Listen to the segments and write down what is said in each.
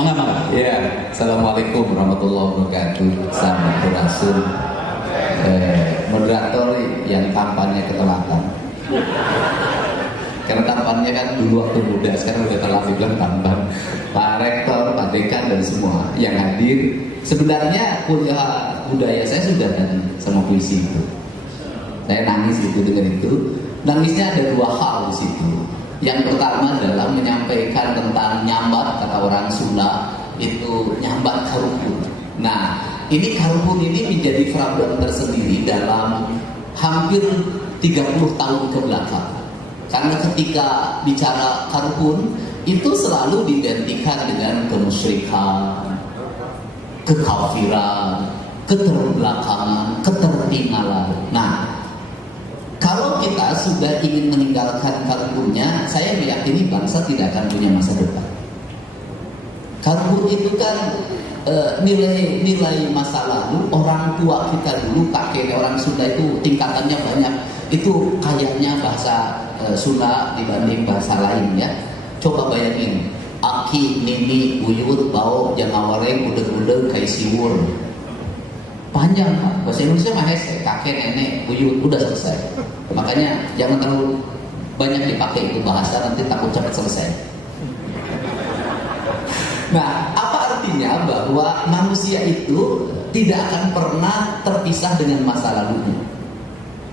Mangga. Ya, assalamualaikum warahmatullahi wabarakatuh. Sampurasun. Moderator yang tampannya ketelatan. Karena tampannya kan dulu waktu muda, sekarang udah telat dibilang tampan. Pak Rektor, Pak Dekan dan semua yang hadir. Sebenarnya kuliah budaya saya sudah tadi sama puisi itu. Saya nangis itu dengar itu. Nangisnya ada dua hal di situ. Yang pertama adalah menyampaikan tentang nyambat, kata orang Sunda itu nyambat karupun. Nah, ini karupun ini menjadi problem tersendiri dalam hampir 30 tahun ke belakang. Karena ketika bicara karupun itu selalu diidentikan dengan kemusyrikan, kekafiran, keterbelakangan, ketertinggalan. Nah, kalau kita sudah ingin meninggalkan karupunnya, saya meyakini bangsa tidak akan punya masa depan. Karupun itu kan nilai masa lalu, orang tua kita dulu, kakek orang Sunda itu tingkatannya banyak. Itu kayaknya bahasa Sunda dibanding bahasa lain ya. Coba bayangin, aki, nini, buyut, bau, jangawareng, udeg-udeg, kaisiwur. Panjang Pak. Bahasa Indonesia mah hese, kakek, nenek, buyut, udah selesai. Makanya jangan terlalu banyak dipakai itu bahasa, nanti takut cepat selesai. Nah, apa artinya bahwa manusia itu tidak akan pernah terpisah dengan masa lalunya.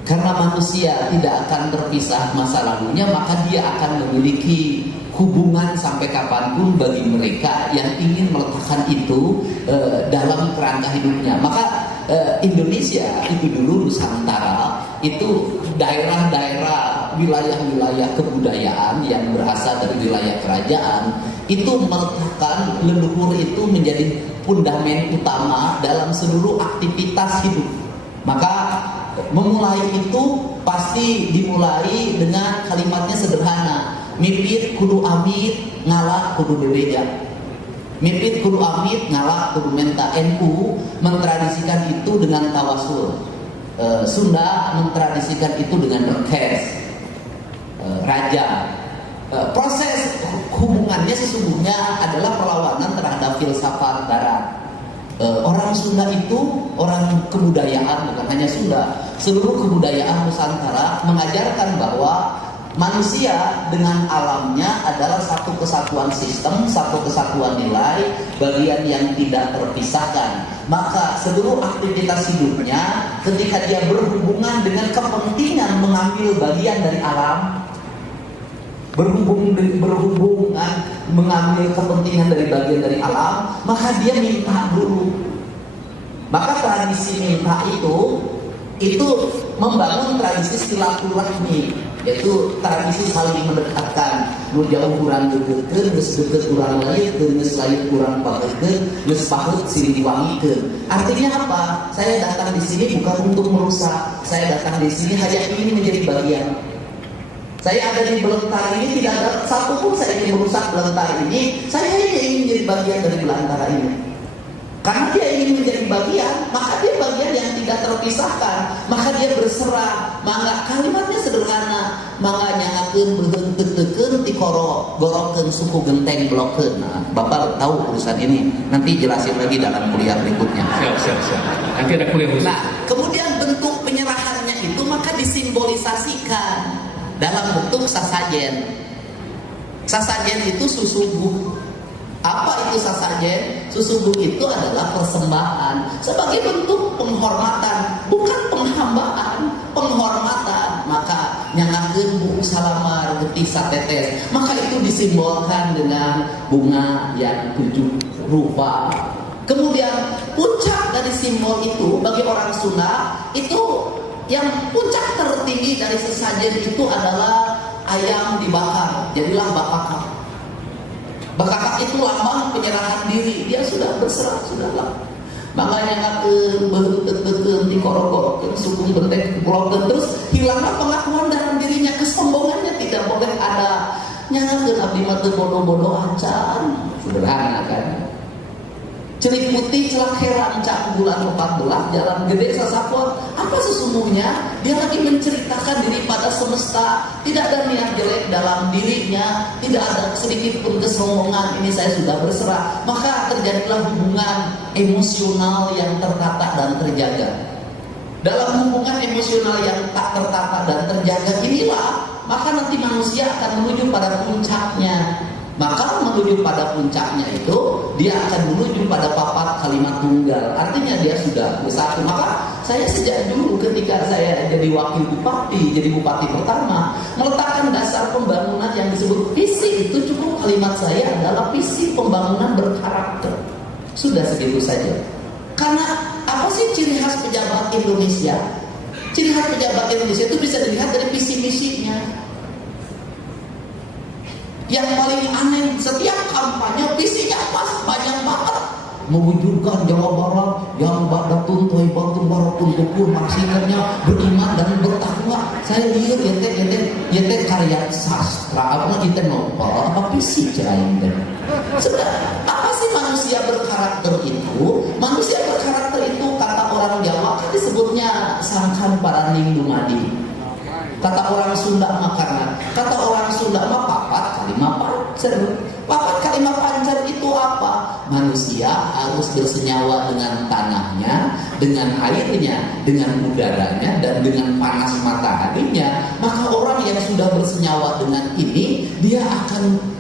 Karena manusia tidak akan terpisah masa lalunya, maka dia akan memiliki hubungan sampai kapanpun bagi mereka yang ingin meletakkan itu dalam kerangka hidupnya. Maka Indonesia itu dulu Nusantara itu daerah-daerah, wilayah-wilayah kebudayaan yang berasal dari wilayah kerajaan itu meletakkan leluhur itu menjadi fundament utama dalam seluruh aktivitas hidup. Maka memulai itu pasti dimulai dengan kalimatnya sederhana. Mipit kudu amit, ngalak kudu bebeja. Mipit kudu amit, ngalak kudu menta. NU mentradisikan itu dengan tawasul. Sunda mentradisikan itu dengan rekes, raja. Proses hubungannya sesungguhnya adalah perlawanan terhadap filsafat barat. Orang Sunda itu orang kebudayaan, bukan hanya Sunda, seluruh kebudayaan Nusantara mengajarkan bahwa manusia dengan alamnya adalah satu kesatuan sistem, satu kesatuan nilai, bagian yang tidak terpisahkan. Maka seluruh aktivitas hidupnya ketika dia berhubungan dengan kepentingan mengambil bagian dari alam, berhubungan mengambil kepentingan dari bagian dari alam, maka dia minta dulu. Maka tradisi minta itu membangun tradisi silaturahmi, yaitu tradisi saling mendekatkan. Nu jauh kurang deket, geus deket kurang lain, geus lain kurang pakeun, geus paheut silih diwanggikeun. Artinya apa? Saya datang di sini bukan untuk merusak. Saya datang di sini hanya ingin menjadi bagian. Saya ada di belantara ini, tidak ada satupun saya ingin merusak belantara ini. Saya hanya ingin menjadi bagian dari belantara ini. Karena dia ingin menjadi bagian, maka dia bagian yang tidak terpisahkan. Maka dia berserah. Maka kalimatnya sederhana. Maka nyangakeun beuheung teu-teukeun ti koro gorokeun suku genteng blokeun. Nah, Bapak tahu urusan ini. Nanti jelasin lagi dalam kuliah berikutnya. Siap. Nanti ada kuliah khusus. Nah, kemudian bentuk penyerahannya itu maka disimbolisasikan dalam bentuk sasajen. Sasajen itu susubuh. Apa itu sasajen? Susubuh itu adalah persembahan sebagai bentuk penghormatan, bukan penghambaan, penghormatan. Maka nyangakeun buku salamar getih satetes, maka itu disimbolkan dengan bunga yang 7 rupa. Kemudian puncak dari simbol itu bagi orang Sunda itu, yang puncak tertinggi dari sesajen itu adalah ayam dibakar, jadilah bakakak. Bakakak itu lambang penyerahan diri, dia sudah berserah, sudahlah. Makanya ngakeun beuheung teu-teukeun ti korok-korok sukung bentek pulokeun, terus hilanglah pengakuan dalam dirinya, kesombongannya tidak boleh ada. Nyangakeun abdi mah teu bodoh-bodoh acan, sederhana kan. Celik putih celak herang cak bulan 14 jalan gede sasapor. Apa sesungguhnya? Dia lagi menceritakan diri pada semesta. Tidak ada niat jelek dalam dirinya, tidak ada sedikit pun kesombongan. Ini saya sudah berserah. Maka terjadilah hubungan emosional yang tertata dan terjaga. Dalam hubungan emosional yang tak tertata dan terjaga inilah, maka nanti manusia akan menuju pada puncaknya. Maka menuju pada puncaknya itu, dia akan menuju pada papat kalimat tunggal. Artinya dia sudah bersatu. Maka saya sejak dulu ketika saya jadi wakil bupati, jadi bupati pertama, meletakkan dasar pembangunan yang disebut visi itu. Cukup kalimat saya adalah visi pembangunan berkarakter. Sudah segitu saja. Karena apa sih ciri khas pejabat Indonesia? Ciri khas pejabat Indonesia itu bisa dilihat dari visi misinya. Yang paling aneh, setiap kampanye visinya pas banyak banget, mewujudkan Jawa Barat yang badatun toy batu barat untuk maksimalnya beriman dan bertakwa. Saya lihat yete karya sastra apa kita nopo apa visi cain. Sebenarnya apa sih manusia berkarakter itu? Manusia berkarakter itu kata orang Jawa kan disebutnya sangkan paraning dumadi. Kata orang Sunda mah papat kalimat pancer. Papat kalimat pancer itu apa? Manusia harus bersenyawa dengan tanahnya, dengan airnya, dengan udaranya, dan dengan panas mataharinya. Maka orang yang sudah bersenyawa dengan ini, dia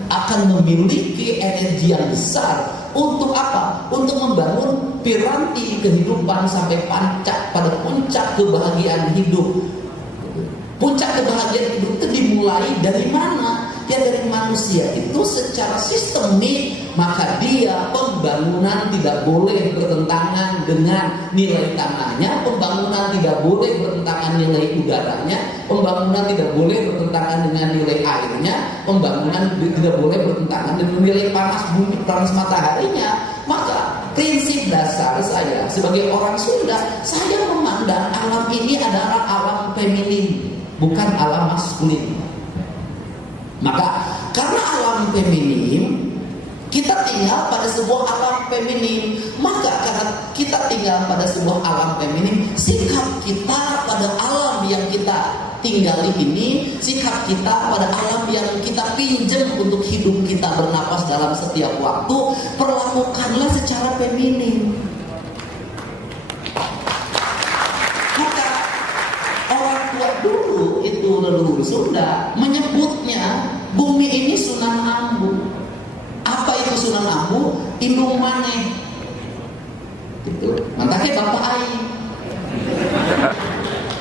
akan memiliki energi yang besar. Untuk apa? Untuk membangun piranti kehidupan sampai pada puncak kebahagiaan hidup. Puncak kebahagiaan hidup itu dimulai dari mana? Ya dari manusia itu secara sistemik. Maka dia pembangunan tidak boleh bertentangan dengan nilai tanahnya, pembangunan tidak boleh bertentangan nilai udaranya, pembangunan tidak boleh bertentangan dengan nilai airnya, pembangunan tidak boleh bertentangan dengan nilai panas bumi, panas mataharinya. Maka prinsip dasar saya sebagai orang Sunda, saya memandang alam ini adalah alam feminin, bukan alam maskulin. Maka karena alam feminin, kita tinggal pada sebuah alam feminin. Maka karena kita tinggal pada sebuah alam feminin, sikap kita pada alam yang kita tinggali ini, sikap kita pada alam yang kita pinjam untuk hidup kita bernapas dalam setiap waktu, perlakukanlah secara feminin. Dulu itu leluhur Sunda menyebutnya bumi ini Sunan Ambu. Apa itu Sunan Ambu? Indung maneh. Gitu. Mantake bapak aing.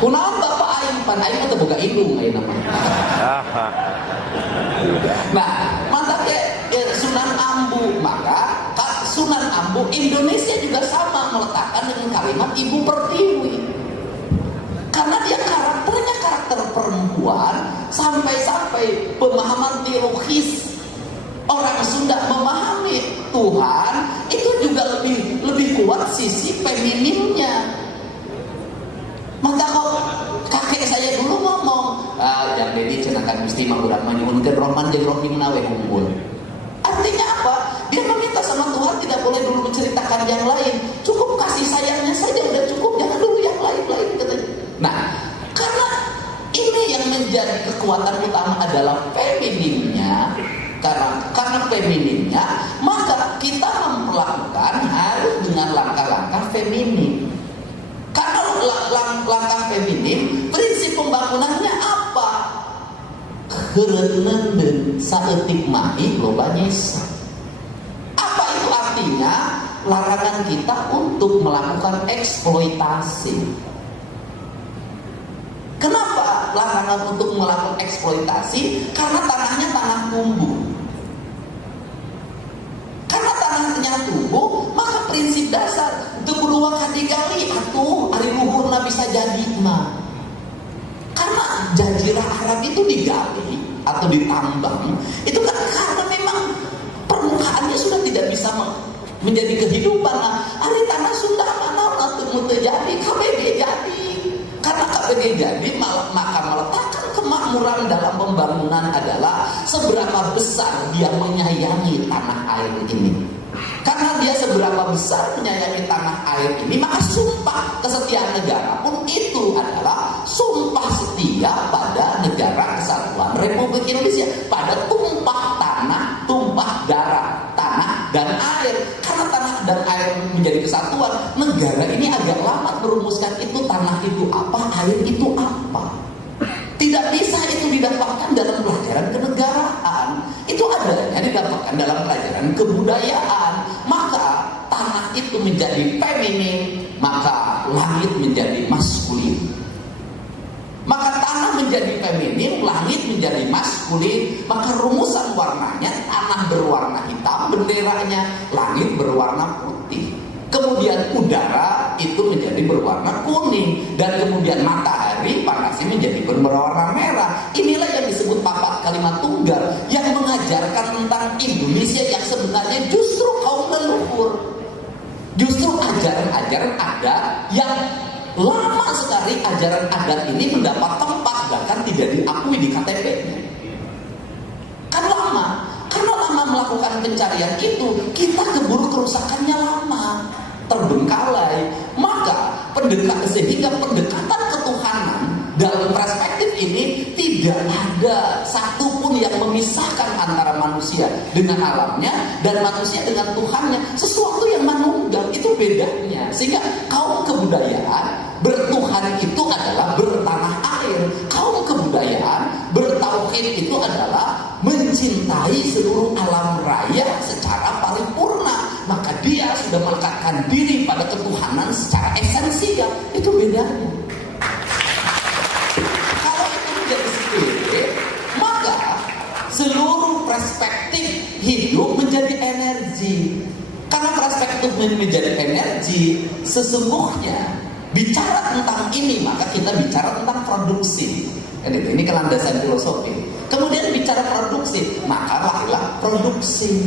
Kunaon bapak aing? Pan aing mah teu boga indung aing nama. Nah, mantake Sunan Ambu. Maka Sunan Ambu Indonesia juga sama meletakkan dengan kalimat Ibu Pertiwi. Karena dia karakternya karakter perempuan, sampai-sampai pemahaman teologis orang Sunda memahami Tuhan itu juga lebih kuat sisi femininnya. Maka kalau kakek saya dulu ngomong, yang dedi cenakan mesti mah urang manyuhunkeun roman jeung rohingna we unggul. Artinya apa? Dia meminta sama Tuhan tidak boleh dulu menceritakan yang lain. Cukup kasih sayangnya saja udah cukup, jangan dulu yang lain-lain katanya. Nah, karena ini yang menjadi kekuatan utama adalah femininnya. Karena femininnya, maka kita memperlakukan harus dengan langkah-langkah feminin. Karena langkah feminin, prinsip pembangunannya apa? Kerenenden saeutik mahi loba nyesa. Apa itu artinya? Larangan kita untuk melakukan eksploitasi. Kenapa larangan untuk melakukan eksploitasi? Karena tanahnya tanah tumbuh. Karena tanahnya tumbuh, maka prinsip dasar itu kudu kadigali atuh ari luhurna bisa jadi mah. Karena jazirah Arab itu digali atau ditambang, itu kan karena memang permukaannya sudah tidak bisa menjadi kehidupan. Nah, ari tanah Sunda mana teu jadi, KBG jadi. Karena KBG jadi, maka meletakkan kemakmuran dalam pembangunan adalah seberapa besar dia menyayangi tanah air ini. Karena dia seberapa besar menyayangi tanah air ini, maka sumpah kesetiaan negara pun itu adalah sumpah setia pada negara kesatuan Republik Indonesia, pada tumpah tanah, tumpah darah, tanah dan air. Karena tanah dan air menjadi kesatuan, negara ini agak lama merumuskan itu, tanah itu apa, air itu apa. Tidak bisa itu didapatkan dalam pelajaran kenegaraan. Itu adanya didapatkan dalam pelajaran kebudayaan. Maka tanah itu menjadi feminin, maka langit menjadi maskulin. Maka tanah menjadi feminin, langit menjadi maskulin. Maka rumusan warnanya, tanah berwarna hitam, benderanya, langit berwarna putih. Kemudian udara itu menjadi berwarna kuning. Dan kemudian matahari panasnya menjadi berwarna merah. Inilah yang disebut papat kalimat tunggal, yang mengajarkan tentang Indonesia yang sebenarnya justru kaum leluhur. Justru ajaran-ajaran adat yang lama sekali ajaran adat ini mendapat tempat, bahkan tidak diakui di KTP-nya. Kan lama, karena lama melakukan pencarian itu, kita keburu kerusakannya lama, terbengkalai. Maka sehingga pendekatan ketuhanan dalam perspektif ini tidak ada satupun yang memisahkan antara manusia dengan alamnya dan manusia dengan Tuhannya. Sesuatu yang manunggal, itu bedanya. Sehingga kaum kebudayaan bertuhan itu adalah bertanah air. Kaum kebudayaan bertauhid itu adalah mencintai seluruh alam raya secara paripurna. Maka dia sudah melekatkan diri pada ketuhanan secara esensial. Itu bedanya. Kalau itu menjadi spirit, maka seluruh perspektif hidup menjadi energi. Karena perspektif menjadi energi, sesungguhnya bicara tentang ini, maka kita bicara tentang produksi. Ini kelandasan filosofi. Kemudian bicara produksi, maka lahirlah produksi.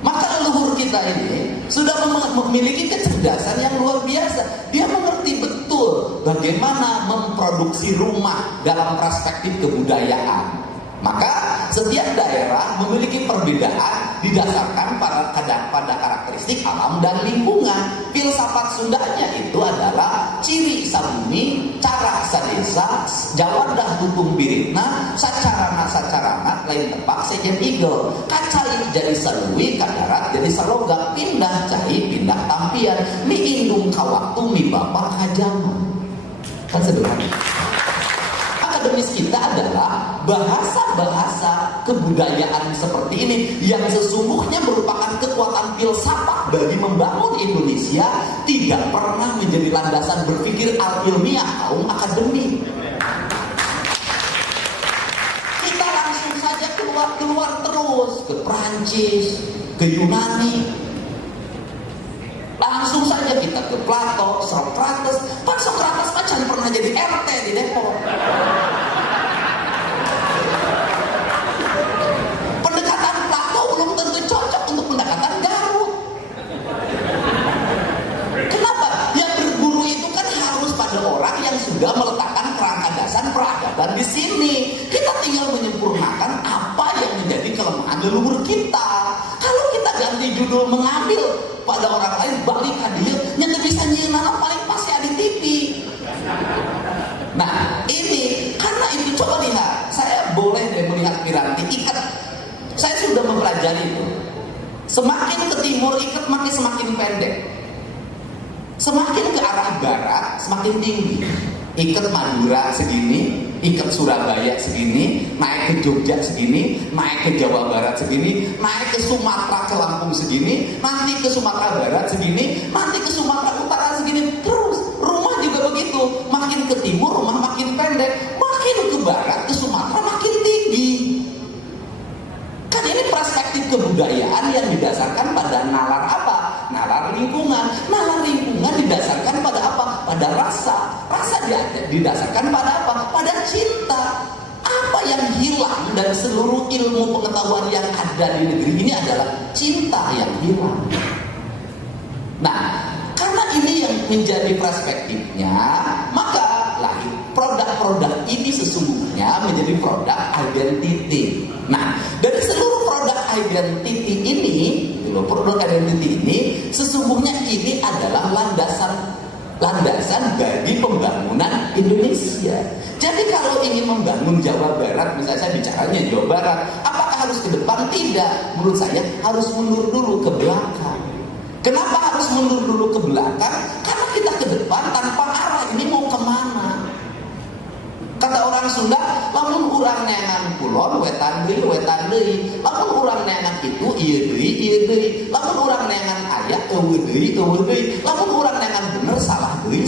Maka leluhur kita ini sudah memiliki kecerdasan yang luar biasa. Dia mengerti betul bagaimana memproduksi rumah dalam perspektif kebudayaan. Maka setiap daerah memiliki perbedaan didasarkan pada karakteristik alam dan lingkungan. Filsafat Sundanya itu adalah ciri sabumi, cara sadesa, jawadah hukum biritna, sacarana lain tepak sejen igel, kacai jadi salui, kadarat jadi saloga, pindah cai, pindah tampian, mi indung kawaktu, mi bapak kajaman. Kan sederhana. Akademis kita adalah bahasa-bahasa kebudayaan seperti ini yang sesungguhnya merupakan kekuatan filsafat bagi membangun Indonesia, tidak pernah menjadi landasan berpikir al-ilmiah kaum akademik. Kita langsung saja keluar terus ke Prancis, ke Yunani. Langsung saja kita ke Plato, Socrates. Pak Socrates macam pernah jadi RT di Depok. Pendekatan Plato belum tentu cocok untuk pendekatan Garut. Kenapa? Yang berguru itu kan harus pada orang yang sudah meletakkan kerangka dasar peradaban di sini. Kita tinggal menyempurnakan apa yang menjadi kelemahan leluhur kita. Kalau kita ganti judul, mengambil pada orang lain, balik hadir, yang bisa nyenana paling pasti ada di TV. Nah, ini karena itu coba lihat, saya boleh deh melihat piranti ikat. Saya sudah mempelajari itu. Semakin ke timur ikat makin semakin pendek. Semakin ke arah barat semakin tinggi. Ikat Madura segini, ikat Surabaya segini, naik ke Jogja segini, naik ke Jawa Barat segini, naik ke Sumatera ke Lampung segini, nanti ke Sumatera Barat segini, nanti ke Sumatera Utara segini. Terus rumah juga begitu, makin ke timur rumah makin pendek, makin ke barat ke Sumatera makin tinggi. Kan ini perspektif kebudayaan yang didasarkan pada nalar apa? Nalar lingkungan. Nalar lingkungan didasarkan pada apa? Pada rasa. Rasa didasarkan pada apa? Pada cinta. Apa yang hilang dari seluruh ilmu pengetahuan yang ada di negeri ini adalah cinta yang hilang. Nah, karena ini yang menjadi perspektifnya, maka lahir produk-produk ini sesungguhnya menjadi produk identity. Nah, dari seluruh produk identity ini, sesungguhnya ini adalah landasan bagi pembangunan Indonesia. Jadi kalau ingin membangun Jawa Barat, misalnya saya bicaranya Jawa Barat, apakah harus ke depan? Tidak. Menurut saya harus mundur dulu ke belakang. Kenapa harus mundur dulu ke belakang? Karena kita ke depan tanpa arah, ini mau kemana? Kata orang Sunda, lamun urang neangan kulon wetan deui, lamun urang neangan itu ieu deui, lamun urang neangan aya eueuh deui, lamun urang neangan bener salah deui.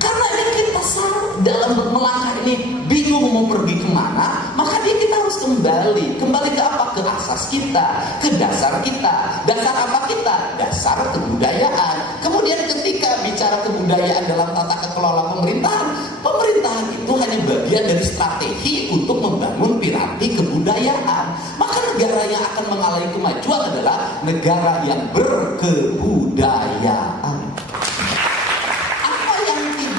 Karena ini kita salah dalam melangkah ini, bingung mau pergi kemana, maka kita harus kembali ke apa? Ke asas kita, ke dasar kita. Dasar apa kita? Dasar kebudayaan. Kemudian ketika bicara kebudayaan dalam tata kelola pemerintahan itu hanya bagian dari strategi untuk membangun piramidi kebudayaan. Maka negara yang akan mengalami kemajuan adalah negara yang berkebudayaan.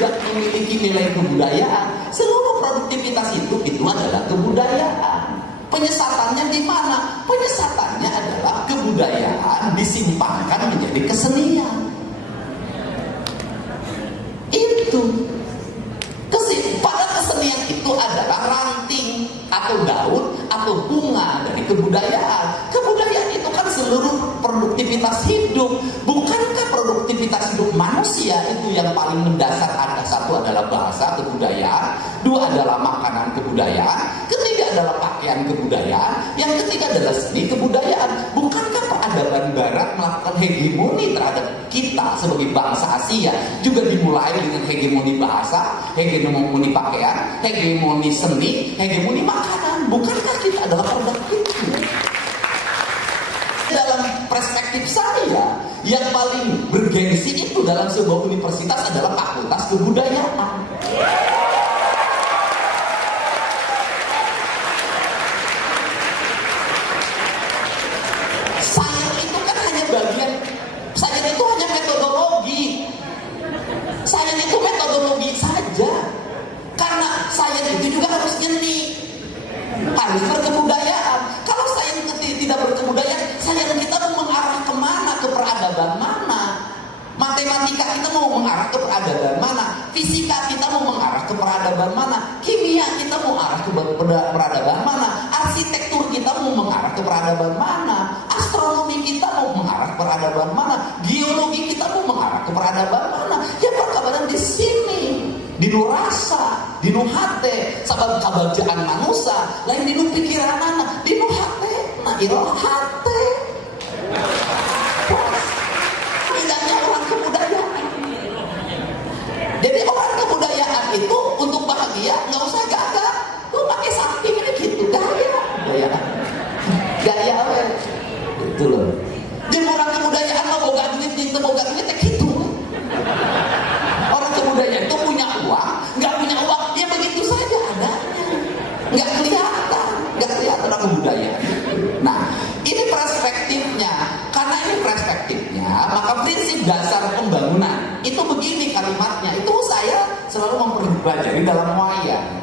Tidak memiliki nilai kebudayaan, seluruh produktivitas itu adalah kebudayaan. Penyesatannya di mana? Penyesatannya adalah kebudayaan disimpangkan menjadi kesenian. Itu pada kesenian itu adalah ranting atau daun atau bunga dari kebudayaan. Kebudayaan itu kan seluruh produktivitas hidup. Bukankah produktivitas hidup manusia itu yang paling mendasar? Ada satu adalah bahasa kebudayaan, dua adalah makanan kebudayaan, ketiga adalah pakaian kebudayaan, yang ketiga adalah seni kebudayaan. Bukankah peradaban barat melakukan hegemoni terhadap kita sebagai bangsa Asia juga dimulai dengan hegemoni bahasa, hegemoni pakaian, hegemoni seni, hegemoni makanan? Bukankah kita adalah produk itu? Dalam perspektif saya, yang paling bergengsi itu dalam sebuah universitas adalah fakultas kebudayaan. Sains itu kan hanya bagian, sains itu hanya metodologi. Sains itu metodologi saja. Karena sains itu juga harus nyeni, harus berkebudayaan. Kalau sains tidak berkebudayaan, sains kita mau mengarah kemana? Ke peradaban mana? Matematika kita mau mengarah ke peradaban mana? Fisika kita mau mengarah ke peradaban mana? Kimia kita mau arah ke peradaban mana? Arsitektur kita mau mengarah ke peradaban mana? Astronomi kita mau mengarah ke peradaban mana? Geologi kita mau mengarah ke peradaban mana? Ya perkabaran di sini, di nu rasa, di nu hate, sabab kabajaan manusia, lain di nu pikiran anak, di nu hate, nah iroh hate. Tidaknya orang kebudayaan. Jadi orang kebudayaan itu untuk bahagia nggak usah gagah, tuh pakai samping ini gitu, gaya apa? Itu loh. Jadi orang kebudayaan mau boga duit, kayak gitu. Orang kebudayaan itu punya uang, nggak punya uang, ya begitu saja adanya, nggak kelihatan orang kebudayaan. Nah, ini perspektifnya. Karena ini perspektifnya, maka prinsip dasar pembangunan itu begini kalimatnya. Itu saya selalu mempelajari dalam wayang.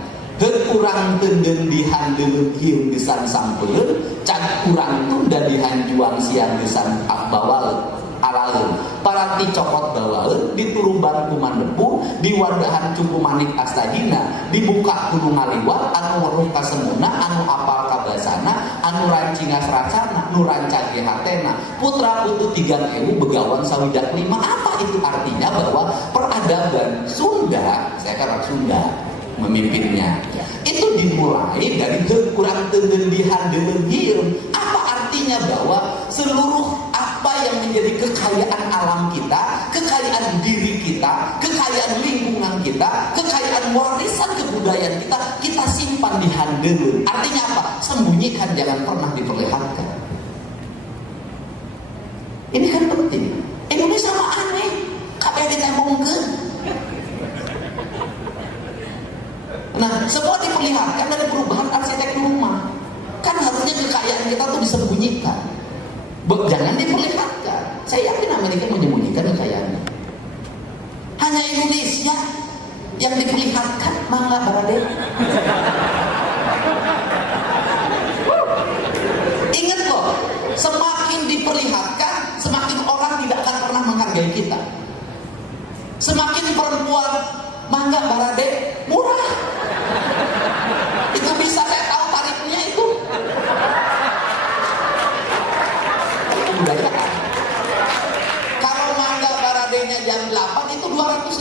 Kurang tenden dihandeun hiung gesan sampeun, can kurang tunda dihanjuang siang gesan bawal alaeun. Parati cokot bawaeun, diturumban kuman depu, diwadahan cukup manik astagina, dibuka gunung ngaliwat, anu weruh kasemuna, anu apal kabasana, anu rancingas racana, nu rancage hatena, putra putu 3.000 begawan sawidak 5. Apa itu artinya? Bahwa peradaban Sunda, saya kan orang Sunda memimpinnya, itu dimulai dari kurang tendendihan dengan hiung. Apa artinya? Bahwa seluruh apa yang menjadi kekayaan alam kita, kekayaan diri kita, kekayaan lingkungan kita, kekayaan warisan kebudayaan kita, kita simpan di handeuleun. Artinya apa? Sembunyikan, jangan pernah diperlihatkan. Ini kan penting. Indonesia mah aneh, kabeh ditembongkeun. Nah, semua diperlihatkan dari perubahan arsitektur rumah. Kan harusnya kekayaan kita tuh disembunyikan. Jangan diperlihatkan. Saya yakin Amerika menyembunyikan kekayaannya. Hanya Indonesia yang diperlihatkan, mangga barade. Ingat loh, semakin diperlihatkan, semakin orang tidak akan pernah menghargai kita. Semakin perempuan mangga barade murah. Itu bisa saya tahu tarifnya itu. Budaya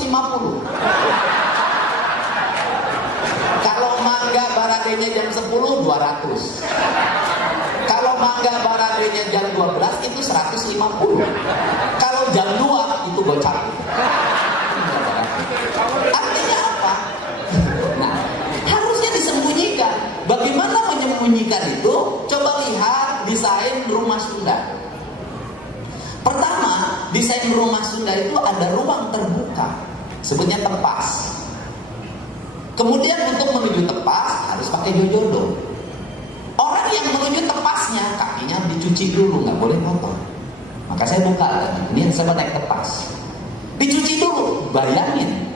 150. Kalau mangga baradenya jam 10, 200. Kalau mangga baradenya jam 12 itu 150. Kalau jam 2 itu gocap. Artinya apa? Nah, harusnya disembunyikan. Bagaimana menyembunyikan itu? Coba lihat desain rumah Sunda. Pertama, desain rumah Sunda itu ada ruang terbuka, sebutnya tepas. Kemudian untuk menuju tepas harus pakai jojodo. Orang yang menuju tepasnya kakinya dicuci dulu, nggak boleh kotor. Maka saya buka tadi, ini yang saya naik tepas. Dicuci dulu, bayangin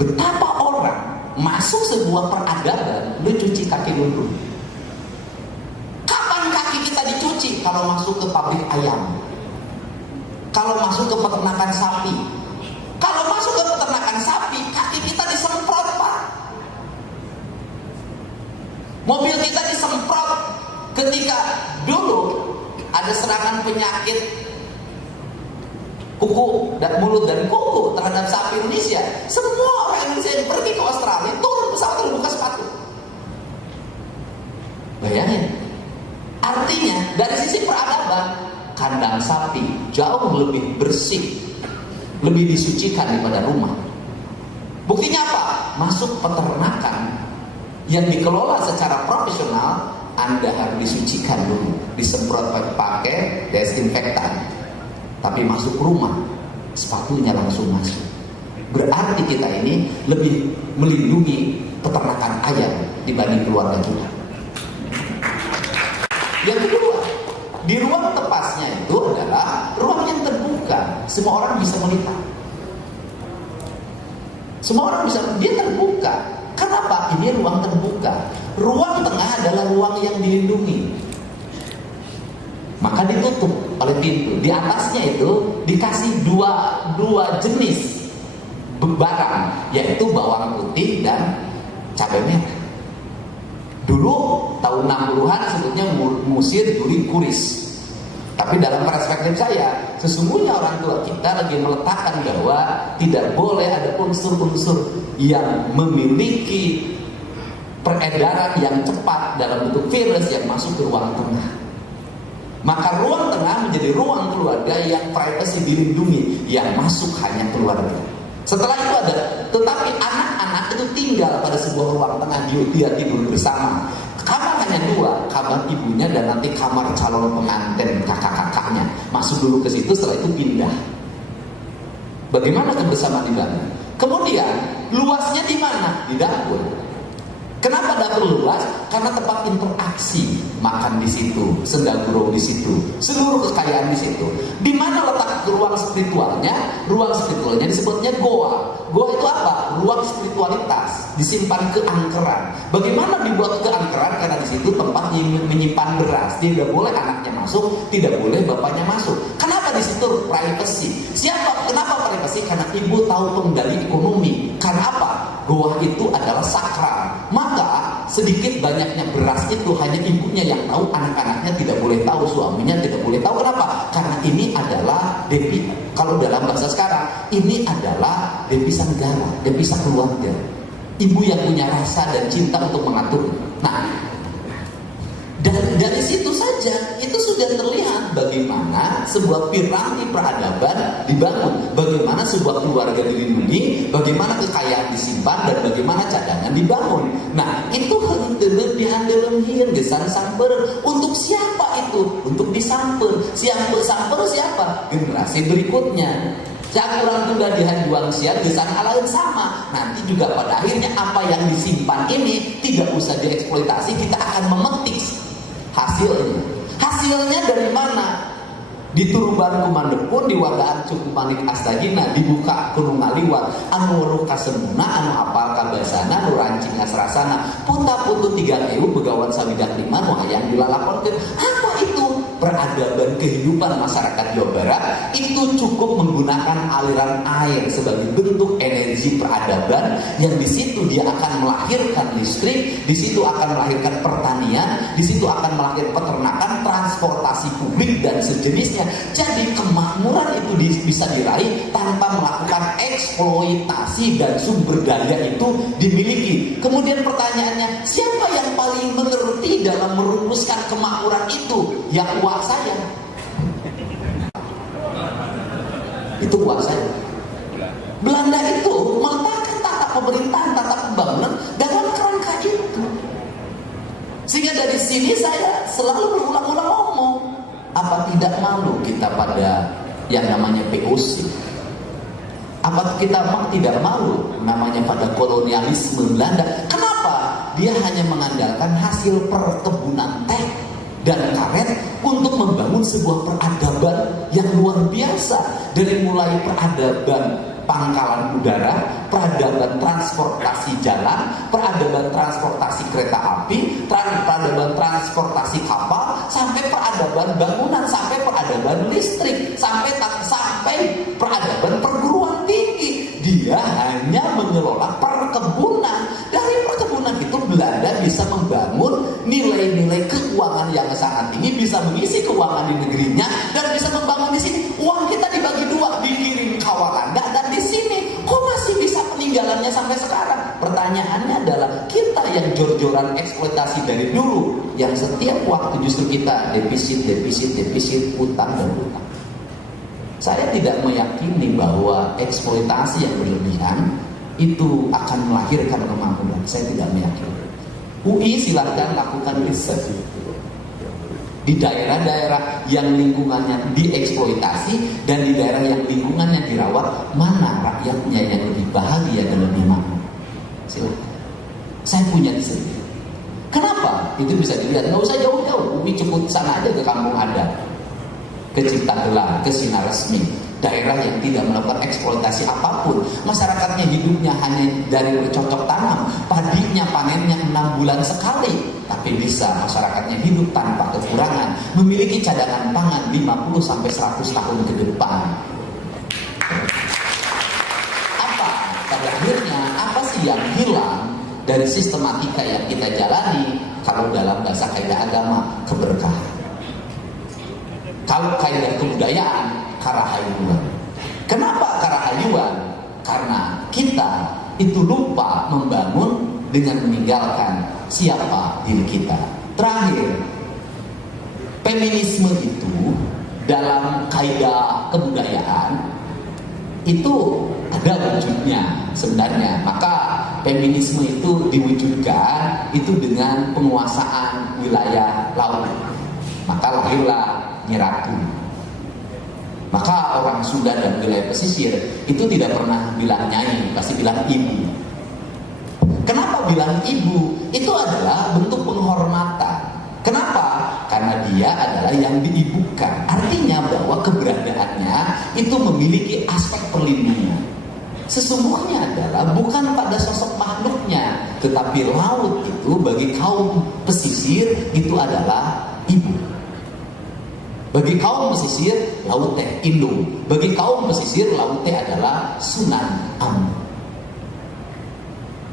betapa orang masuk sebuah peradaban, lu cuci kaki dulu. Kapan kaki kita dicuci? Kalau masuk ke pabrik ayam, kalau masuk ke peternakan sapi. Kalau masuk ke peternakan sapi, kaki kita disemprot, Pak. Mobil kita disemprot. Ketika dulu ada serangan penyakit kuku dan mulut dan kuku terhadap sapi Indonesia, semua orang Indonesia yang pergi ke Australia turun pesawat dan buka sepatu. Bayangin. Artinya dari sisi peradaban, kandang sapi jauh lebih bersih, lebih disucikan daripada rumah. Buktinya apa? Masuk peternakan yang dikelola secara profesional, Anda harus disucikan dulu, disemprot pakai desinfektan. Tapi masuk rumah, sepatunya langsung masuk. Berarti kita ini lebih melindungi peternakan ayam dibanding keluarga kita. Yang kedua, di ruang tepasnya itu adalah ruang yang terbuka, semua orang bisa melihat. Semua orang bisa, dia terbuka. Kenapa? Ini ruang terbuka. Ruang tengah adalah ruang yang dilindungi. Maka ditutup oleh pintu. Di atasnya itu dikasih dua jenis barang, yaitu bawang putih dan cabai merah. Dulu tahun 60-an sebutnya musir duri kuris. Tapi dalam perspektif saya, sesungguhnya orang tua kita lagi meletakkan bahwa tidak boleh ada unsur-unsur yang memiliki peredaran yang cepat dalam bentuk virus yang masuk ke ruang tengah. Maka ruang tengah menjadi ruang keluarga yang privasi dilindungi, yang masuk hanya keluarga. Setelah itu ada, tetapi anak-anak itu tinggal pada sebuah ruang tengah, dia tidur bersama. Kamar hanya dua, kamar ibunya dan nanti kamar calon pengantin kakak-kakaknya. Masuk dulu ke situ, setelah itu pindah. Bagaimana kebersamaan dibangun? Kemudian luasnya di mana? Di dapur. Kenapa dapur luas? Karena tempat interaksi, makan di situ, sendaguro di situ, seluruh kekayaan di situ. Di mana letak ruang spiritualnya? Ruang spiritualnya disebutnya goa. Goa itu apa? Ruang spiritualitas, disimpan keangkeran. Bagaimana dibuat keangkeran? Karena di situ tempat menyimpan beras. Tidak boleh anaknya masuk, tidak boleh bapaknya masuk. Kenapa di situ privacy? Kenapa privacy? Karena ibu tahu pengendali ekonomi. Karena apa? Goa itu adalah sakral. Maka sedikit banyaknya beras itu hanya ibunya yang tahu, anak-anaknya tidak boleh tahu, suaminya tidak boleh tahu. Kenapa? Karena ini adalah devisa. Kalau dalam bahasa sekarang, ini adalah devisa negara, devisa keluarga. Ibu yang punya rasa dan cinta untuk mengatur. Nah, dari situ saja itu sudah terlihat bagaimana sebuah piramida peradaban dibangun, bagaimana sebuah keluarga dilindungi, bagaimana kekayaan disimpan, dan bagaimana cadangan dibangun. Nah, itu dihandelengin gesan samper. Untuk siapa itu? Untuk disamper. Samper siapa? Generasi berikutnya. Cakuran tunda dihanjuang siang gesan alain sama. Nanti juga pada akhirnya apa yang disimpan ini tidak usah dieksploitasi, kita akan memetik hasilnya dari mana? Di Turuban Kumandepun, di Wadaan Cukup Manik Astagina, dibuka Gunung Ngaliwat, anu weruh kasemuna, anu apal kabasana, nu rancing asrasana, puta putu 3 ewu begawan sawidak 5 nu hayang dilalaporkeun. Apa itu? peradaban kehidupan masyarakat Jawa Barat itu cukup menggunakan aliran air sebagai bentuk energi peradaban, yang di situ dia akan melahirkan listrik, di situ akan melahirkan pertanian, di situ akan melahirkan peternakan, transportasi publik dan sejenisnya. Jadi kemakmuran itu bisa diraih tanpa melakukan eksploitasi dan sumber daya itu dimiliki. Kemudian pertanyaannya, siapa yang paling mengerti dalam merumuskan kemakmuran itu? Yang uang saya. Itu uang saya. Belanda itu meletakkan tata pemerintahan, tata pembangunan dalam kerangka itu. Sehingga dari sini saya selalu berulang-ulang ngomong, apa tidak malu kita pada yang namanya POC? Apa kita tidak malu namanya pada kolonialisme Belanda? Kenapa? Dia hanya mengandalkan hasil perkebunan teh dan karet untuk membangun sebuah peradaban yang luar biasa. Dari mulai peradaban pangkalan udara, peradaban transportasi jalan, peradaban transportasi kereta api, peradaban transportasi kapal, sampai peradaban bangunan, sampai peradaban listrik, sampai peradaban perguruan tinggi. Dia hanya mengelola perkebunan. Dari perkebunan itu Belanda bisa membangun nilai-nilai keuangan yang sangat tinggi, bisa mengisi keuangan di negerinya, dan bisa membangun di sini. Uang kita dibagi dua, dikirim ke Walanda dan di sini. Kok masih bisa peninggalannya sampai sekarang? Pertanyaannya adalah kita yang jor-joran eksploitasi dari dulu, yang setiap waktu justru kita defisit, utang dan utang. Saya tidak meyakini bahwa eksploitasi yang berlebihan itu akan melahirkan kemakmuran. Saya tidak meyakini. UI silahkan lakukan riset di daerah-daerah yang lingkungannya dieksploitasi dan di daerah yang lingkungannya dirawat, mana rakyatnya yang lebih bahagia dan lebih makmur. Silahkan. Saya punya di sini. Kenapa? Itu bisa dilihat. Nggak usah jauh-jauh. UI cukup sana aja ke kampung adat, ke Ciptagelar, ke Sinar Resmi, daerah yang tidak melakukan eksploitasi apapun. Masyarakatnya hidupnya hanya dari bercocok tanam, padinya panennya 6 bulan sekali, tapi bisa masyarakatnya hidup tanpa kekurangan, memiliki cadangan pangan 50-100 tahun ke depan. Pada akhirnya apa sih yang hilang dari sistematika yang kita jalani? Kalau dalam bahasa kaidah agama, keberkahan. Kalau kaidah kebudayaan, karahayuan. Kenapa karahayuan? Karena kita itu lupa membangun dengan meninggalkan siapa diri kita. Terakhir, feminisme itu dalam kaidah kebudayaan itu ada wujudnya sebenarnya. Maka feminisme itu diwujudkan itu dengan penguasaan wilayah laut. Maka lahirlah Nyi Ratu. Maka orang Sunda dan wilayah pesisir itu tidak pernah bilang nyai, pasti bilang ibu. Kenapa bilang ibu? Itu adalah bentuk penghormatan. Kenapa? Karena dia adalah yang diibukan. Artinya bahwa keberadaannya itu memiliki aspek perlindungan. Sesungguhnya adalah bukan pada sosok makhluknya, tetapi laut itu bagi kaum pesisir itu adalah ibu. Bagi kaum pesisir, laut teh indung. Bagi kaum pesisir, laut teh adalah Sunan Ampel.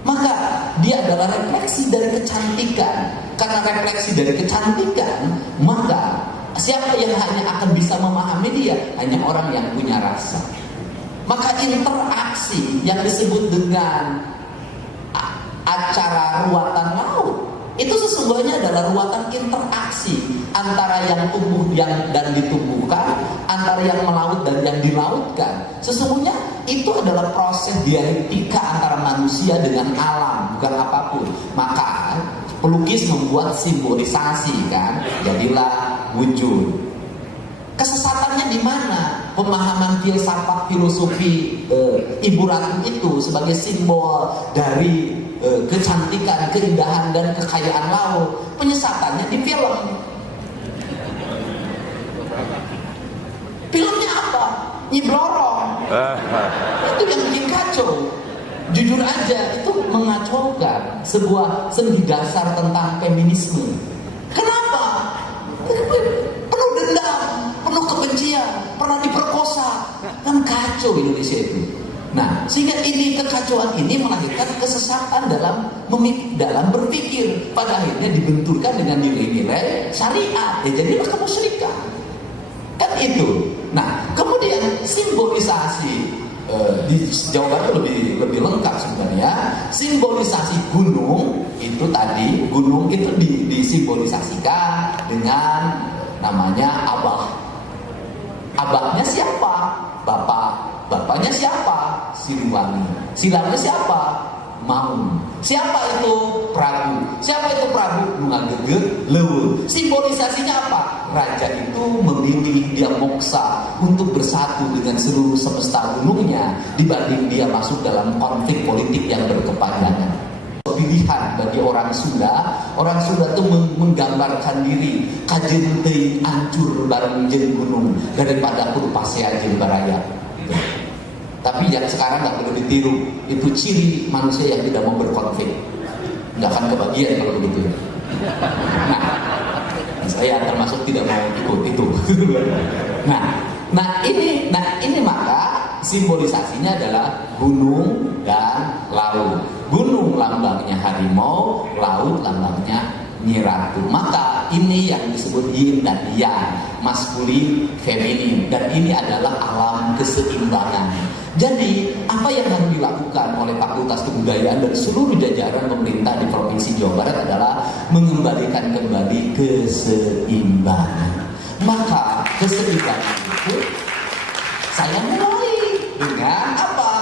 Maka dia adalah refleksi dari kecantikan. Karena refleksi dari kecantikan, maka siapa yang hanya akan bisa memahami dia? Hanya orang yang punya rasa. Maka interaksi yang disebut dengan acara ruatan laut itu sesungguhnya adalah ruatan interaksi antara yang tumbuh dan ditumbuhkan, antara yang melaut dan yang dilautkan. Sesungguhnya itu adalah proses dialektika antara manusia dengan alam, bukan apapun. Maka pelukis membuat simbolisasi, kan, jadilah wujud. Kesesatannya di mana? Pemahaman filsafat filosofi Ibu Ratu itu sebagai simbol dari kecantikan, keindahan dan kekayaan laut. Penyesatannya di film. Filmnya apa? Nyi Blorong. Itu yang bikin kacau. Jujur aja, itu mengacaukan sebuah sendi dasar tentang feminisme. Kenapa? Penuh pernah diperkosa. Kan kacau Indonesia itu. Nah, sehingga ini kekacauan ini melahirkan kesesatan dalam berpikir. Pada akhirnya dibenturkan dengan nilai-nilai syariat. Ya jadilah kemusyrikan. Kan itu. Nah, kemudian simbolisasi di Jawa Barat lebih lengkap sebenarnya. Simbolisasi gunung itu tadi, gunung itu disimbolisasikan dengan namanya abah. Abahnya siapa? Bapaknya siapa? Siliwangi. Silangnya siapa? Maung. Siapa itu? Prabu. Siapa itu Prabu? Nungagege Lewe. Simbolisasinya apa? Raja itu memilih dia moksa untuk bersatu dengan seluruh semesta gunungnya dibanding dia masuk dalam konflik politik yang berkepanjangan. Pilihan bagi orang Sunda itu menggambarkan diri kajen teuing ancur bareng jeung gunung daripada kudu pasea jeung baraya. Tapi yang sekarang nggak perlu ditiru, itu ciri manusia yang tidak mau berkonflik, nggak akan kebagian kalau begitu. Nah, saya termasuk tidak mau ikut itu. Nah ini maka simbolisasinya adalah gunung dan laut. Gunung lambangnya harimau, laut lambangnya Nyi Ratu. Maka ini yang disebut yin dan yang, maskulin, feminin, dan ini adalah alam keseimbangan. Jadi apa yang harus dilakukan oleh Fakultas Kebudayaan dan seluruh jajaran pemerintah di Provinsi Jawa Barat adalah mengembalikan kembali keseimbangan. Maka keseimbangan itu saya mulai dengan apa?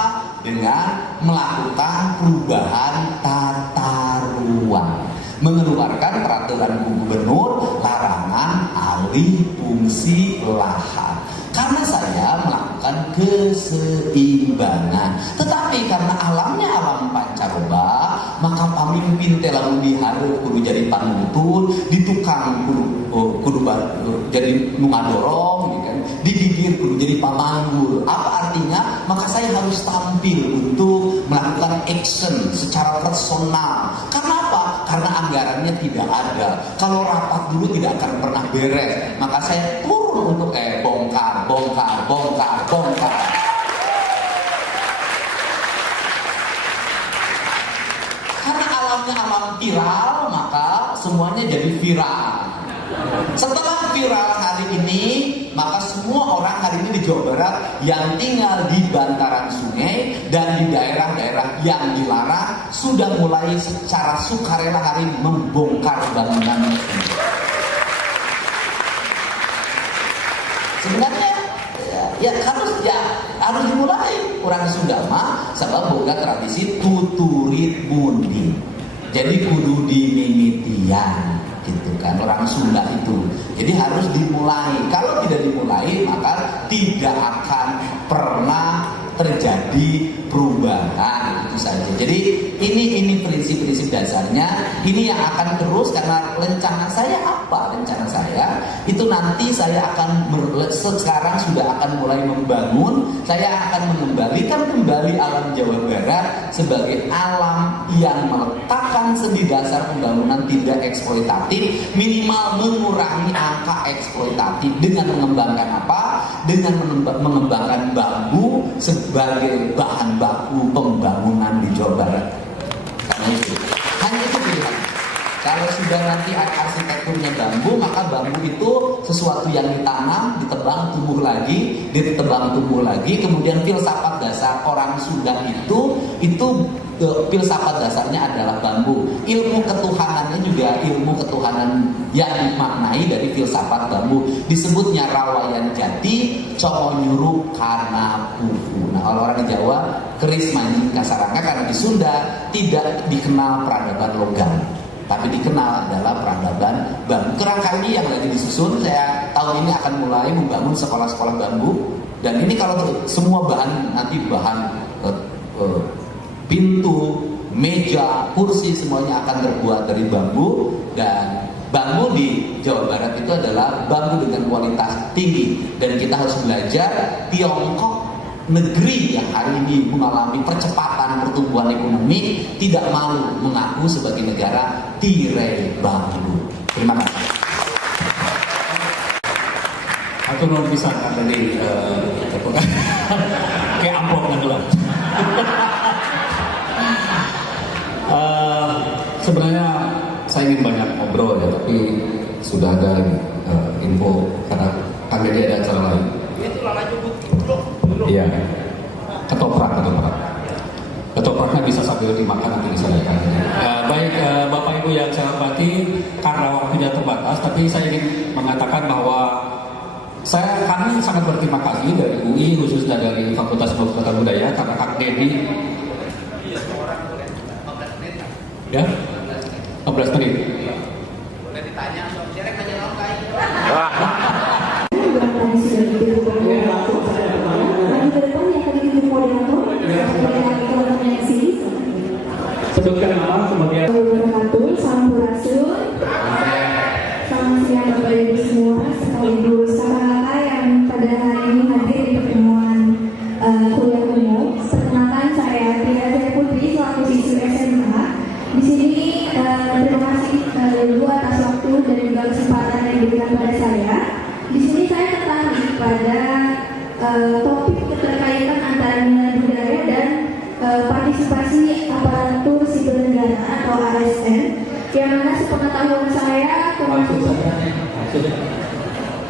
Dengan melakukan perubahan tata ruang, mengeluarkan peraturan gubernur larangan alih fungsi lahan. Karena saya melakukan keseimbangan. Tetapi karena alamnya alam pancaroba, maka pamimpin telamun dihareup kudu jadi panuntun, di tukang kudu jadi nungadorong, gitu kan. Di bibir kudu jadi pamanggul. Apa artinya? Maka saya harus tampil untuk melakukan action secara personal. Karena apa? Karena anggarannya tidak ada. Kalau rapat dulu tidak akan pernah beres. Maka saya turun untuk bongkar. Karena alamnya alam viral, maka semuanya jadi viral. Setelah viral hari ini, maka semua orang hari ini di Jawa Barat yang tinggal di bantaran sungai dan di daerah-daerah yang dilarang sudah mulai secara sukarela hari ini membongkar bangunan. Sebenarnya harus dimulai. Orang Sunda mah sabab boga tradisi tuturit mundi. Jadi kudu dimimitian gitu kan orang Sunda itu. Jadi harus dimulai. Kalau tidak dimulai maka tidak akan pernah terjadi perubahan, itu saja. Jadi ini prinsip-prinsip dasarnya. Ini yang akan terus, karena rencana saya apa? Rencana saya itu nanti saya akan sekarang sudah akan mulai membangun. Saya akan mengembalikan kembali alam Jawa Barat sebagai alam yang meletakkan sendi dasar pembangunan tidak eksploitatif, minimal mengurangi angka eksploitatif dengan mengembangkan apa? Dengan mengembangkan bambu sebagai bahan baku pembangunan di Jawa Barat. Karena itu, hanya itu pilihan. Kalau sudah nanti arsitekturnya bambu, maka bambu itu sesuatu yang ditanam, ditebang, tumbuh lagi, kemudian filsafat dasar orang Sunda itu filsafat dasarnya adalah bambu. Ilmu ketuhanannya juga ilmu ketuhanan yang dimaknai dari filsafat bambu. Disebutnya rawayan jati, cowo nyurup karena pufu. Nah, orang Jawa keris manjing kasarangka, karena di Sunda tidak dikenal peradaban logam, tapi dikenal adalah peradaban bambu. Kerangka ini yang lagi disusun, saya tahun ini akan mulai membangun sekolah-sekolah bambu. Dan ini kalau semua bahan, nanti bahan pintu, meja, kursi semuanya akan terbuat dari bambu. Dan bambu di Jawa Barat itu adalah bambu dengan kualitas tinggi. Dan kita harus belajar Tiongkok, negeri yang hari ini mengalami percepatan pertumbuhan ekonomi, tidak malu mengaku sebagai negara tirai bambu. Terima kasih. Aku mau bisa kan tadi kayak amplop lah. Sebenarnya saya ingin banyak ngobrol ya, tapi sudah ada info karena Kang Deddy ada acara lain. Iya. Ketopraknya bisa sambil dimakan nanti disampaikan. Baik Bapak Ibu yang saya hormati, karena waktunya terbatas, tapi saya ingin mengatakan bahwa kami sangat berterima kasih dari UI khususnya dari Fakultas Kedokteran Budaya karena Kang Deddy ya 15 menit. Boleh ditanya, direct aja langsung kain. Sebutkan nama kemudian. Sampurasun. Selamat siang Bapak Ibu semua, sekaligus sahabat yang pada hari ini hadir di pertemuan kuliah umum. Perkenalkan saya Tia Zia Putri selaku siswi SMK. Di sini terima kasih Ibu atas waktu dan juga kesempatan yang diberikan pada saya. Di sini saya tertarik pada topik keterkaitan antara nilai budaya dan partisipasi aparatur sipil negara atau ASN, yang mana sepengetahuan saya untuk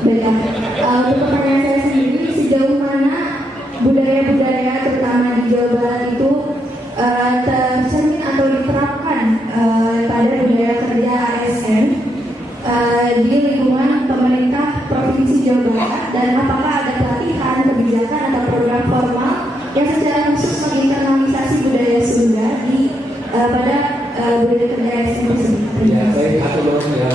pertanyaan saya sendiri, sejauh mana budaya-budaya terutama di Jawa Barat itu tercermin atau diterapkan pada budaya kerja ASN di lingkungan pemerintah Provinsi Jawa Barat, dan apakah ada pelatihan, kebijakan atau program formal yang secara khusus menginternalisasi budaya Sunda pada budaya kerja ASN tersebut. Ya, baik, aku dong ya.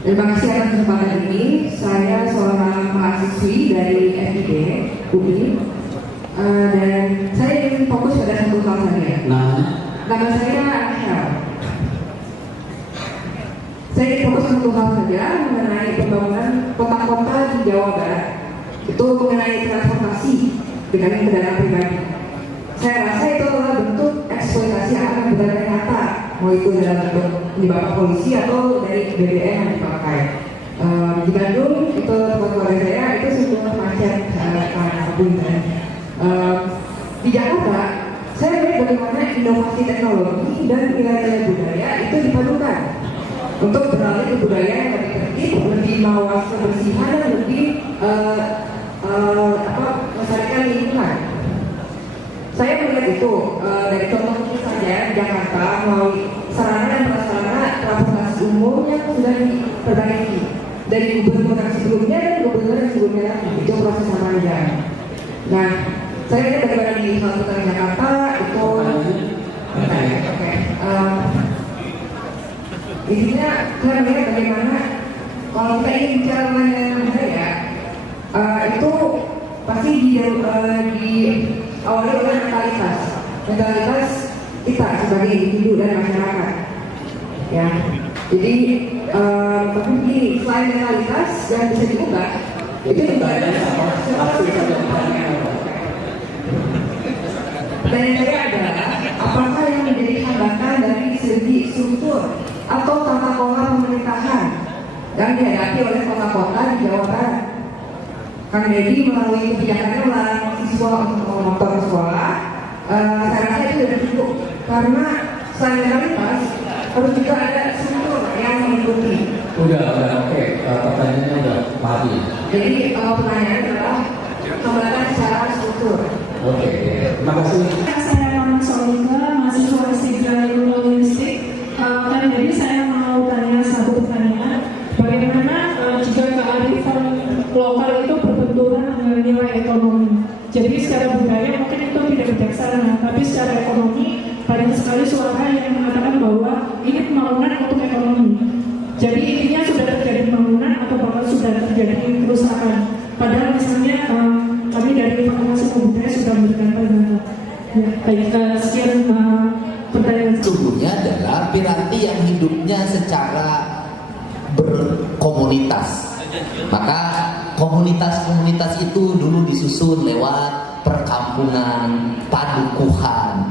Terima kasih atas kesempatan ini. Saya seorang mahasiswi dari FIB UI dan saya ingin fokus pada satu hal saja. Nama saya Michelle. Saya ingin fokus satu hal saja mengenai pembangunan kota-kota di Jawa Barat. Itu mengenai transportasi dengan kendaraan pribadi. Saya rasa itu adalah bentuk eksploitasi yang akan benar-benar nyata, mau itu dalam bentuk limbah polisi atau dari BBM yang dipakai. Di Bandung itu tempat keluarga saya itu sebuah macet di Jakarta saya melihat bagaimana inovasi teknologi dan nilai-nilai budaya itu dipadukan untuk beralih ke budaya yang lebih tertib, lebih mawas kebersihan dan lebih melestarikan lingkungan. Saya melihat itu dari contoh saja Jakarta melalui sarana dan prasarana transportasi umum yang sudah diperbaiki dari gubernur yang sebelumnya dan gubernur yang sebelumnya lagi, itu proses yang panjang. Nah, saya lihat bagaimana di salah satu Jakarta itu intinya saya melihat bagaimana kalau kita ingin bicara mengenai budaya itu pasti diawali oleh mentalitas kita sebagai individu dan masyarakat. Ya, jadi tapi selain mentalitas yang bisa diubah, itu juga ada dan yang ketiga adalah apakah yang menjadi hambatan dari segi struktur atau tata kelola pemerintahan yang dihadapi oleh kota-kota di Jawa Barat. Kang Deddy melalui kebijakannya melarang siswa untuk motor ke sekolah, saya rasa itu sudah cukup karena selain mentalitas harus juga ada struktur yang mengikuti. Udah, oke. Pertanyaannya udah paham. Jadi pertanyaannya adalah hambatan secara struktur. Oke, terima kasih. Saya Mama Solika, mahasiswa S3 Ilmu Logistik. Jadi saya mau tanya satu pertanyaan, bagaimana jika kearifan lokal itu berbenturan dengan nilai ekonomi? Jadi secara budaya mungkin itu tidak bijaksana, tapi secara ekonomi banyak sekali suara yang mengatakan bahwa ini pembangunan untuk ekonomi. Jadi intinya sudah terjadi pembangunan atau bahkan sudah terjadi kerusakan. Padahal misalnya kami dari Fakultas Budaya sudah memberikan pandangan. Ya, baik, sekian pertanyaan. Sesungguhnya adalah piranti yang hidupnya secara berkomunitas. Maka komunitas-komunitas itu dulu disusun lewat perkampungan, padukuhan.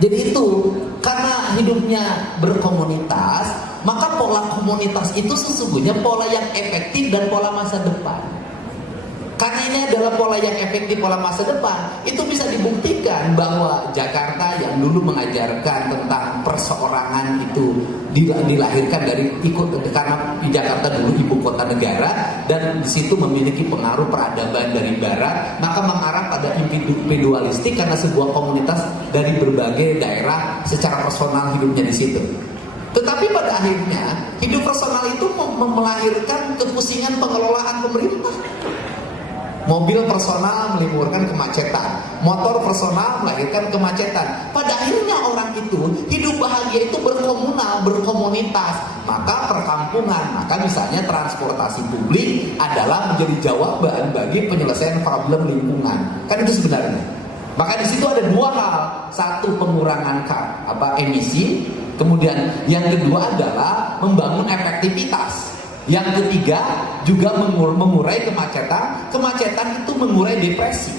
Jadi itu karena hidupnya berkomunitas, maka pola komunitas itu sesungguhnya pola yang efektif dan pola masa depan. Karena ini adalah pola yang efektif, pola masa depan, itu bisa dibuktikan bahwa Jakarta yang dulu mengajarkan tentang perseorangan itu dilahirkan dari karena Jakarta dulu ibu kota negara dan di situ memiliki pengaruh peradaban dari barat, maka mengarah pada individualistik karena sebuah komunitas dari berbagai daerah secara personal hidupnya di situ. Tetapi pada akhirnya hidup personal itu melahirkan kepusingan pengelolaan pemerintah. Mobil personal menimbulkan kemacetan, motor personal melahirkan kemacetan. Pada akhirnya orang itu hidup bahagia itu berkomunal, berkomunitas. Maka perkampungan, maka misalnya transportasi publik adalah menjadi jawaban bagi penyelesaian problem lingkungan. Kan itu sebenarnya. Maka di situ ada dua hal, satu pengurangan emisi, kemudian yang kedua adalah membangun efektivitas. Yang ketiga juga mengurai kemacetan. Kemacetan itu mengurai depresi.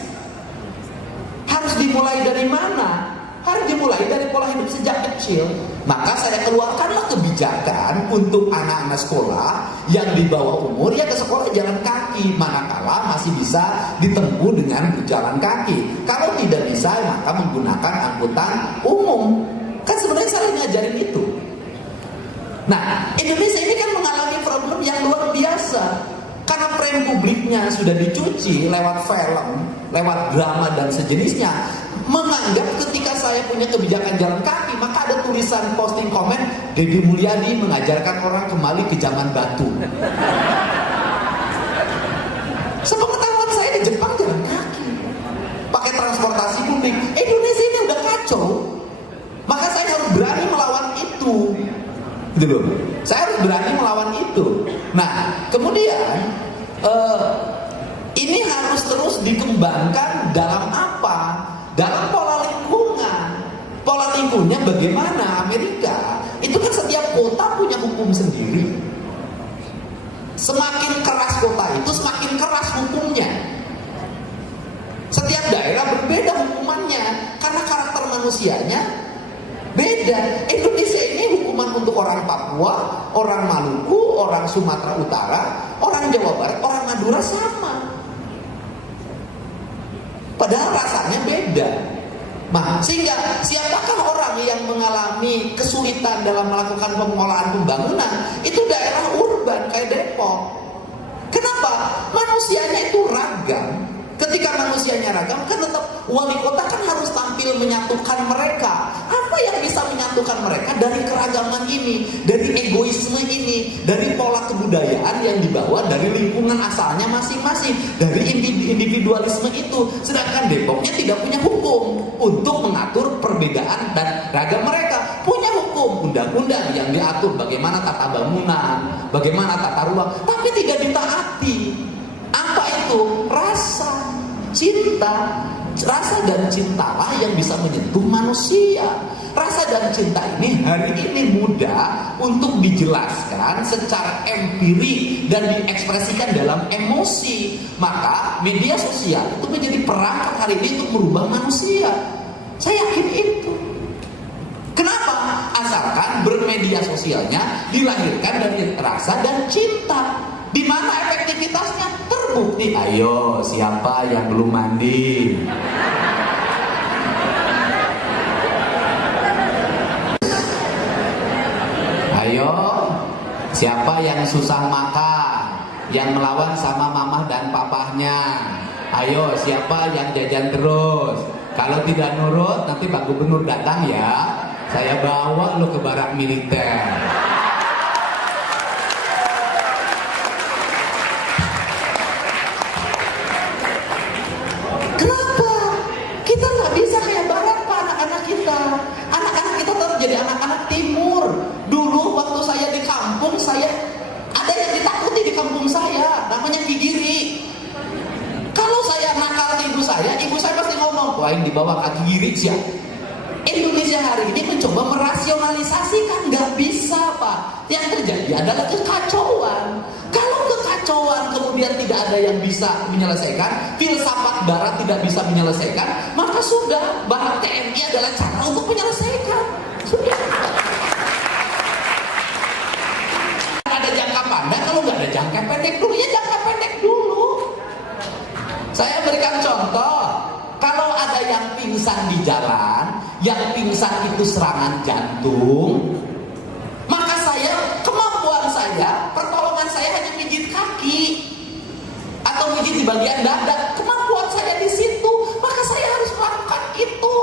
Harus dimulai dari mana? Harus dimulai dari pola hidup sejak kecil. Maka saya keluarkanlah kebijakan untuk anak-anak sekolah yang di bawah umur ya ke sekolah jalan kaki, manakala masih bisa ditempuh dengan berjalan kaki. Kalau tidak bisa maka menggunakan angkutan umum. Kan sebenarnya saya ngajarin itu. Nah, Indonesia ini kan mengalami problem yang luar biasa. Karena frame publiknya sudah dicuci lewat film, lewat drama dan sejenisnya. Menganggap ketika saya punya kebijakan jalan kaki, maka ada tulisan posting komen, Deddy Mulyadi mengajarkan orang kembali ke zaman batu. Sepengetahuan saya di Jepang jalan kaki, pakai transportasi publik. Indonesia ini udah kacau. Maka saya harus berani melawan itu. Gitu loh. Saya harus berani melawan itu. Nah, kemudian ini harus terus dikembangkan dalam apa? Dalam pola lingkungan. Pola lingkungannya bagaimana? Amerika itu kan setiap kota punya hukum sendiri. Semakin keras kota itu, semakin keras hukumnya. Setiap daerah berbeda hukumannya karena karakter manusianya beda. Indonesia ini hukuman untuk orang Papua, orang Maluku, orang Sumatera Utara, orang Jawa Barat, orang Madura sama. Padahal rasanya beda. Nah, sehingga siapakah orang yang mengalami kesulitan dalam melakukan pengelolaan pembangunan? Itu daerah urban kayak Depok. Kenapa? Manusianya itu ragam. Ketika manusianya ragam, kan tetap wali kota kan harus tampil menyatukan mereka. Apa yang bisa menyatukan mereka dari keragaman ini, dari egoisme ini, dari pola kebudayaan yang dibawa dari lingkungan asalnya masing-masing, dari individualisme itu. Sedangkan Depoknya tidak punya hukum untuk mengatur perbedaan dan ragam mereka. Punya hukum, undang-undang yang diatur bagaimana tata bangunan, bagaimana tata ruang, tapi tidak ditaati. Apa itu? Rasa, cinta. Rasa dan cintalah yang bisa menyentuh manusia. Rasa dan cinta ini hari ini mudah untuk dijelaskan secara empirik dan diekspresikan dalam emosi. Maka media sosial itu menjadi perangkat hari ini untuk merubah manusia. Saya yakin itu. Kenapa? Asalkan bermedia sosialnya dilahirkan dari rasa dan cinta. Di mana efektivitasnya terbukti. Ayo, siapa yang belum mandi? Ayo, siapa yang susah makan, yang melawan sama mamah dan papahnya? Ayo, siapa yang jajan terus? Kalau tidak nurut, nanti Pak Gubernur datang ya. Saya bawa lo ke barak militer. Jadi anak-anak timur. Dulu waktu saya di kampung, saya ada yang ditakuti di kampung saya, namanya Kigiri. Kalau saya nakal ke ibu saya pasti ngomong, wah ini dibawa kaki giri siap. Indonesia hari ini mencoba merasionalisasikan, nggak bisa Pak. Yang terjadi adalah kekacauan. Kalau kekacauan kemudian tidak ada yang bisa menyelesaikan, filsafat Barat tidak bisa menyelesaikan, maka sudah Barat TNI adalah cara untuk menyelesaikan. Sudah. Anda kalau nggak ada jangka pendek dulu, ya jangka pendek dulu. Saya berikan contoh, kalau ada yang pingsan di jalan, yang pingsan itu serangan jantung, maka kemampuan saya, pertolongan saya hanya pijit kaki atau pijit di bagian dada. Kemampuan saya di situ, maka saya harus melakukan itu.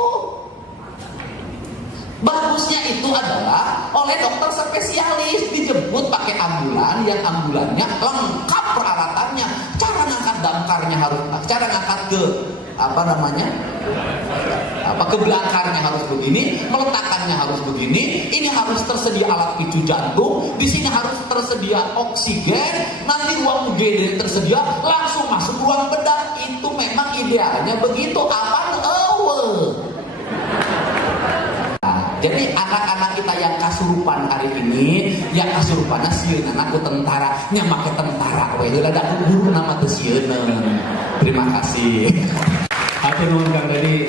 Bagusnya itu adalah oleh dokter spesialis, dijemput pakai ambulan, yang ambulannya lengkap peralatannya. Cara ngangkat damkarnya harus, cara ngangkat ke ke belakangnya harus begini, meletakkannya harus begini. Ini harus tersedia alat picu jantung, di sini harus tersedia oksigen, nanti ruang UGD tersedia, langsung masuk ruang bedah. Itu memang idealnya begitu. Jadi anak-anak kita yang kasurupan hari ini, yang kasurupannya sieun anak ku tentara, nya make tentara we heula da guru nama teu sieun. Terima kasih. Hatur nuhun Kang Dedi.